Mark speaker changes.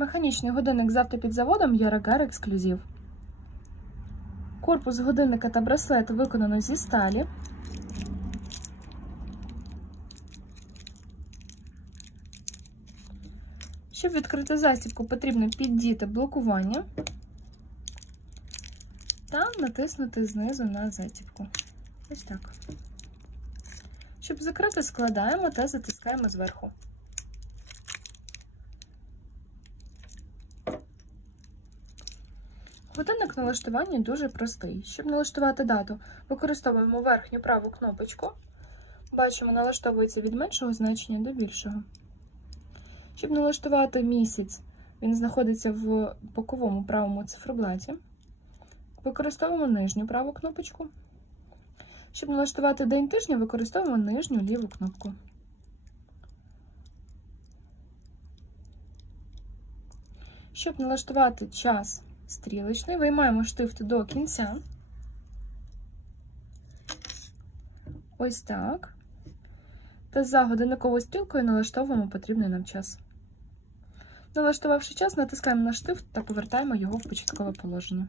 Speaker 1: Механічний годинник з автопідзаводом Ярагар Ексклюзив. Корпус годинника та браслет виконано зі сталі. Щоб відкрити застібку, потрібно піддіти блокування та натиснути знизу на застібку. Ось так. Щоб закрити, складаємо та затискаємо зверху. Годинник налаштування дуже простий. Щоб налаштувати дату, використовуємо верхню праву кнопочку. Бачимо, налаштовується від меншого значення до більшого. Щоб налаштувати місяць, він знаходиться в боковому правому циферблаті. Використовуємо нижню праву кнопочку. Щоб налаштувати день тижня, використовуємо нижню ліву кнопку. Щоб налаштувати час стрілочний, виймаємо штифт до кінця. Ось так. Та за годинниковою стрілкою налаштовуємо потрібний нам час. Налаштувавши час, натискаємо на штифт та повертаємо його в початкове положення.